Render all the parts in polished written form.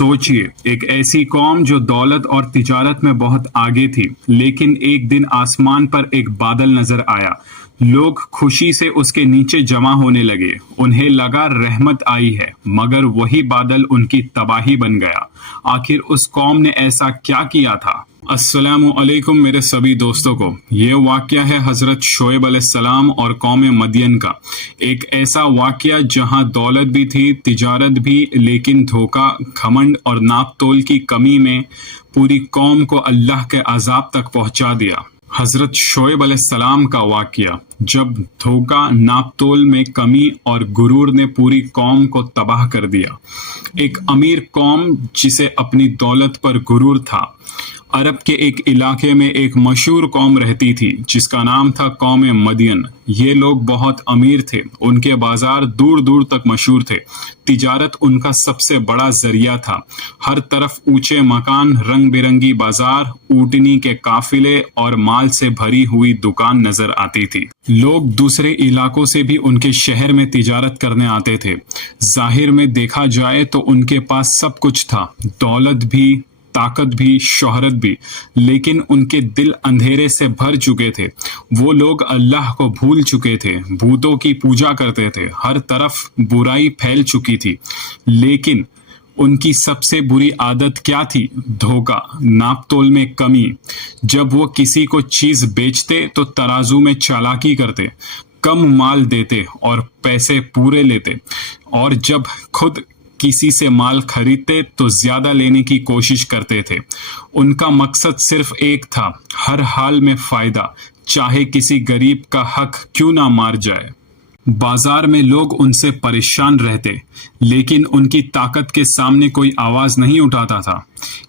सोचिए, एक ऐसी कौम जो दौलत और तिजारत में बहुत आगे थी, लेकिन एक दिन आसमान पर एक बादल नजर आया। लोग खुशी से उसके नीचे जमा होने लगे। उन्हें लगा रहमत आई है, मगर वही बादल उनकी तबाही बन गया। आखिर उस कौम ने ऐसा क्या किया था? अस्सलामु अलैकुम मेरे सभी दोस्तों को। ये वाक़या है हज़रत शोएब अलैहिस्सलाम और कौम मदियन का। एक ऐसा वाक़या जहां दौलत भी थी, तिजारत भी, लेकिन धोखा, घमंड और नाप तोल की कमी में पूरी कौम को अल्लाह के अजाब तक पहुंचा दिया। हज़रत शोएब अलैहिस्सलाम का वाक़या, जब धोखा, नापतोल में कमी और गुरूर ने पूरी कौम को तबाह कर दिया। एक अमीर कौम जिसे अपनी दौलत पर गुरूर था। अरब के एक इलाके में एक मशहूर कौम रहती थी जिसका नाम था कौम मदियन। ये लोग बहुत अमीर थे, उनके बाजार दूर दूर तक मशहूर थे। तिजारत उनका सबसे बड़ा जरिया था। हर तरफ ऊंचे मकान, रंग बिरंगी बाजार, ऊँटनी के काफिले और माल से भरी हुई दुकान नजर आती थी। लोग दूसरे इलाकों से भी उनके शहर में तिजारत करने आते थे। जाहिर में देखा जाए तो उनके पास सब कुछ था, दौलत भी, ताकत भी, शोहरत भी, लेकिन उनके दिल अंधेरे से भर चुके थे। वो लोग अल्लाह को भूल चुके थे, भूतों की पूजा करते थे। हर तरफ बुराई फैल चुकी थी। लेकिन उनकी सबसे बुरी आदत क्या थी? धोखा, नापतोल में कमी। जब वो किसी को चीज बेचते तो तराजू में चालाकी करते, कम माल देते और पैसे पूरे लेते, और जब खुद किसी से माल खरीदते तो ज्यादा लेने की कोशिश करते थे। उनका मकसद सिर्फ एक था, हर हाल में फायदा, चाहे किसी गरीब का हक क्यों ना मार जाए। बाजार में लोग उनसे परेशान रहते, लेकिन उनकी ताकत के सामने कोई आवाज नहीं उठाता था।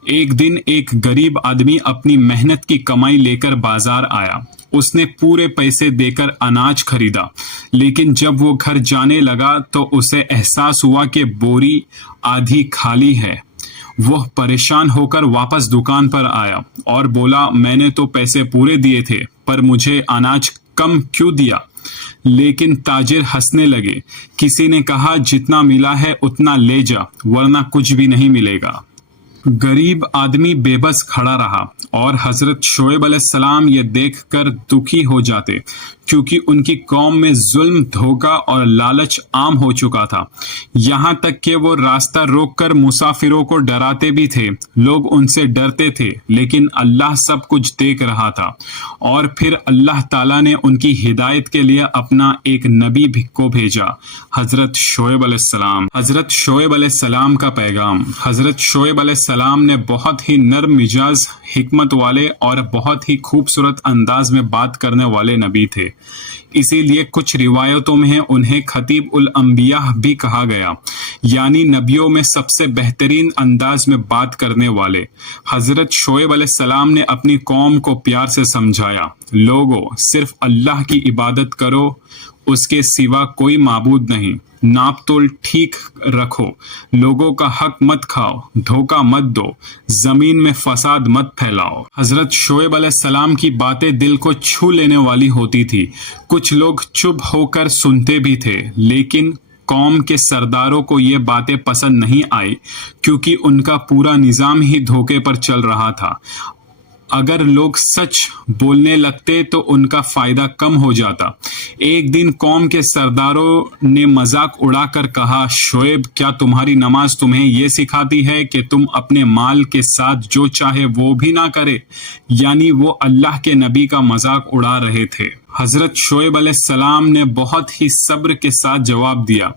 एक दिन एक गरीब आदमी अपनी मेहनत की कमाई लेकर बाजार आया। उसने पूरे पैसे देकर अनाज खरीदा, लेकिन जब वो घर जाने लगा तो उसे एहसास हुआ कि बोरी आधी खाली है। वह परेशान होकर वापस दुकान पर आया और बोला, मैंने तो पैसे पूरे दिए थे, पर मुझे अनाज कम क्यों दिया? लेकिन ताजिर हंसने लगे। किसी ने कहा, जितना मिला है उतना ले जा, वरना कुछ भी नहीं मिलेगा। गरीब आदमी बेबस खड़ा रहा और हजरत शोएब अलैहिस्सलाम ये देखकर दुखी हो जाते, क्योंकि उनकी कौम में जुल्म, धोखा और लालच आम हो चुका था। यहाँ तक कि वो रास्ता रोककर मुसाफिरों को डराते भी थे। लोग उनसे डरते थे, लेकिन अल्लाह सब कुछ देख रहा था। और फिर अल्लाह ताला ने उनकी हिदायत के लिए अपना एक नबी को भेजा, हजरत शोएब अलैहिस्सलाम। हजरत शोएब अलैहिस्सलाम का पैगाम। हजरत शोएब अलैहिस्सलाम ने बहुत ही नर्म मिजाज, हिकमत वाले और बहुत ही खूबसूरत अंदाज में बात करने वाले नबी थे। इसीलिए कुछ रिवायतों में उन्हें खतीब उल अंबिया भी कहा गया, यानी नबियों में सबसे बेहतरीन अंदाज में बात करने वाले। हजरत शोएब अलैहिस्सलाम ने अपनी कौम को प्यार से समझाया, लोगों, सिर्फ अल्लाह की इबादत करो, उसके सिवा कोई माबूद नहीं। नाप तोल ठीक रखो, लोगों का हक मत खाओ, धोखा मत दो, जमीन में फसाद मत फैलाओ। हजरत शोएब अलैहिस्सलाम की बातें दिल को छू लेने वाली होती थी। कुछ लोग चुप होकर सुनते भी थे, लेकिन कौम के सरदारों को ये बातें पसंद नहीं आई, क्योंकि उनका पूरा निजाम ही धोखे पर चल रहा था। अगर लोग सच बोलने लगते तो उनका फायदा कम हो जाता। एक दिन कौम के सरदारों ने मजाक उड़ाकर कहा, शोएब, क्या तुम्हारी नमाज तुम्हें ये सिखाती है कि तुम अपने माल के साथ जो चाहे वो भी ना करे? यानी वो अल्लाह के नबी का मजाक उड़ा रहे थे। हजरत शोएब अलैहिस्सलाम ने बहुत ही सब्र के साथ जवाब दिया,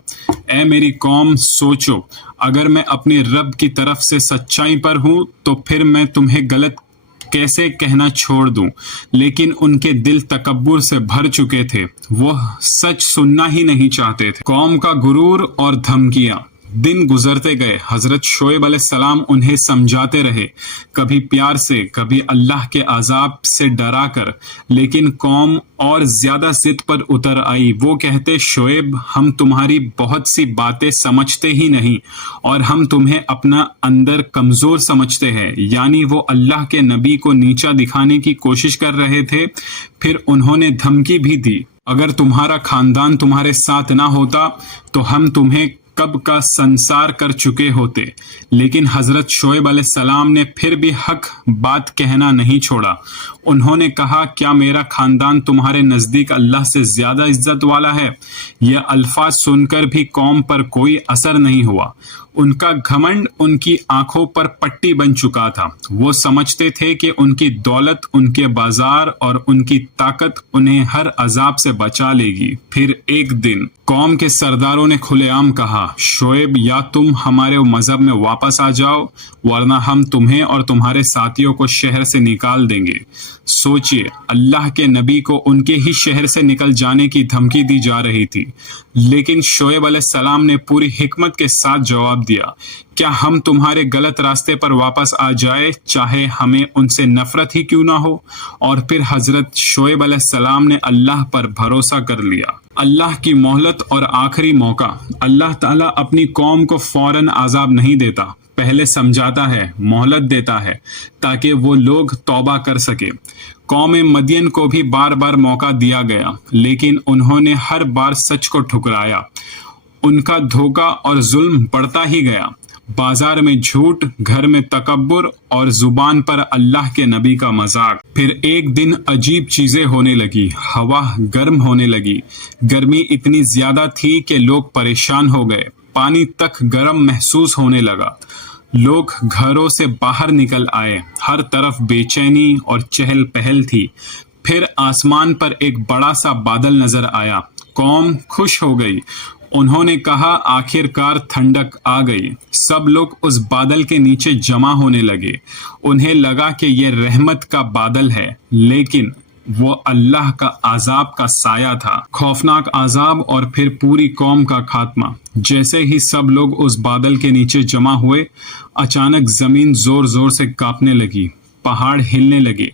ए मेरी कौम, सोचो, अगर मैं अपने रब की तरफ से सच्चाई पर हूं तो फिर मैं तुम्हें गलत कैसे कहना छोड़ दूं? लेकिन उनके दिल तकब्बुर से भर चुके थे, वो सच सुनना ही नहीं चाहते थे। कौम का गुरूर और धमकियां। दिन गुजरते गए। हजरत शोएब अलैहिस्सलाम उन्हें समझाते रहे, कभी प्यार से, कभी अल्लाह के अजाब से डरा कर, लेकिन कौम और ज्यादा जिद पर उतर आई। वो कहते, शोएब, हम तुम्हारी बहुत सी बातें समझते ही नहीं और हम तुम्हें अपना अंदर कमजोर समझते हैं। यानी वो अल्लाह के नबी को नीचा दिखाने की कोशिश कर रहे थे। फिर उन्होंने धमकी भी दी, अगर तुम्हारा खानदान तुम्हारे साथ ना होता तो हम तुम्हें कब का संसार कर चुके होते, लेकिन हजरत शोएब अलैहिस्सलाम ने फिर भी हक बात कहना नहीं छोड़ा। उन्होंने कहा, क्या मेरा खानदान तुम्हारे नजदीक अल्लाह से ज्यादा इज्जत वाला है? यह अल्फाज सुनकर भी कौम पर कोई असर नहीं हुआ। उनका घमंड उनकी आंखों पर पट्टी बन चुका था। वो समझते थे कि उनकी दौलत, उनके बाजार और उनकी ताकत उन्हें हर अजाब से बचा लेगी। फिर एक दिन कौम के सरदारों ने खुलेआम कहा, शोएब, या तुम हमारे मजहब में वापस आ जाओ, वरना हम तुम्हें और तुम्हारे साथियों को शहर से निकाल देंगे। सोचिए, अल्लाह के नबी को उनके ही शहर से निकल जाने की धमकी दी जा रही थी, लेकिन शोएब अलैहिस्सलाम ने पूरी हिकमत के साथ जवाब दिया, क्या हम तुम्हारे गलत रास्ते पर वापस आ जाए, चाहे हमें उनसे नफरत ही क्यों ना हो? और फिर हजरत शोएब अलैहिस्सलाम ने अल्लाह पर भरोसा कर लिया। अल्लाह की मोहलत और आखिरी मौका। अल्लाह ताला अपनी कौम को फौरन आजाब नहीं देता, पहले समझाता है, मोहलत देता है, ताकि वो लोग तौबा कर सके। कौम मदियन को भी बार बार मौका दिया गया, लेकिन उन्होंने हर बार सच को ठुकराया। उनका धोखा और जुल्म बढ़ता ही गया। बाजार में झूठ, घर में तकब्बुर और जुबान पर अल्लाह के नबी का मजाक। फिर एक दिन अजीब चीजें होने लगी। हवा गर्म होने लगी। गर्मी इतनी ज्यादा थी कि लोग परेशान हो गए। पानी तक गर्म महसूस होने लगा। लोग घरों से बाहर निकल आए। हर तरफ बेचैनी और चहल पहल थी। फिर आसमान पर एक बड़ा सा बादल नजर आया। कौम खुश हो गई। उन्होंने कहा, आखिरकार ठंडक आ गई। सब लोग उस बादल के नीचे जमा होने लगे। उन्हें लगा कि यह रहमत का बादल है, लेकिन वो अल्लाह का आजाब का साया था। खौफनाक आजाब और फिर पूरी कौम का खात्मा। जैसे ही सब लोग उस बादल के नीचे जमा हुए, अचानक जमीन जोर जोर से कांपने लगी। पहाड़ हिलने लगे।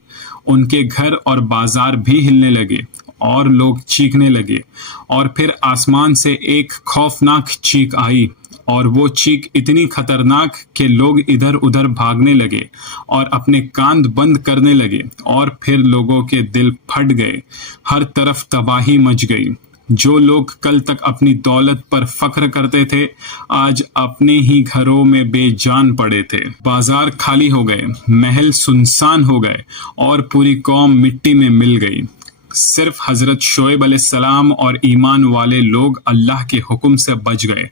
उनके घर और बाजार भी हिलने लगे और लोग चीखने लगे। और फिर आसमान से एक खौफनाक चीख आई, और वो चीख इतनी खतरनाक कि लोग इधर उधर भागने लगे और अपने कान बंद करने लगे। और फिर लोगों के दिल फट गए। हर तरफ तबाही मच गई। जो लोग कल तक अपनी दौलत पर फख्र करते थे, आज अपने ही घरों में बेजान पड़े थे। बाजार खाली हो गए, महल सुनसान हो गए और पूरी कौम मिट्टी में मिल गई। सिर्फ हजरत शोएब अलैहिस्सलाम और ईमान वाले लोग अल्लाह के हुक्म से बच गए।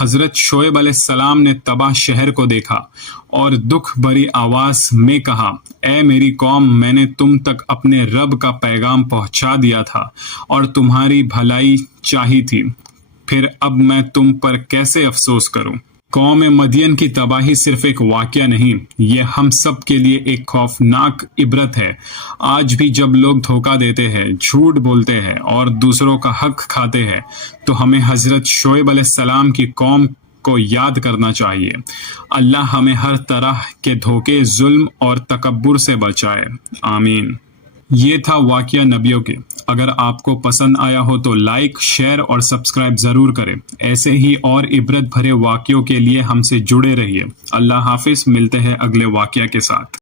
हजरत शोएब अलैहिस्सलाम ने तबाह शहर को देखा और दुख भरी आवाज में कहा, ऐ मेरी कौम, मैंने तुम तक अपने रब का पैगाम पहुंचा दिया था और तुम्हारी भलाई चाही थी, फिर अब मैं तुम पर कैसे अफसोस करूं। कौम मदियन की तबाही सिर्फ एक वाकया नहीं, ये हम सब के लिए एक खौफनाक इबरत है। आज भी जब लोग धोखा देते हैं, झूठ बोलते हैं और दूसरों का हक खाते हैं, तो हमें हजरत शोएब अलैहिस्सलाम की कौम को याद करना चाहिए। अल्लाह हमें हर तरह के धोखे, जुल्म और तकब्बुर से बचाए। आमीन। ये था वाकया नबियों के। अगर आपको पसंद आया हो तो लाइक, शेयर और सब्सक्राइब जरूर करें। ऐसे ही और इबरत भरे वाकयों के लिए हमसे जुड़े रहिए। अल्लाह हाफिज। मिलते हैं अगले वाकया के साथ।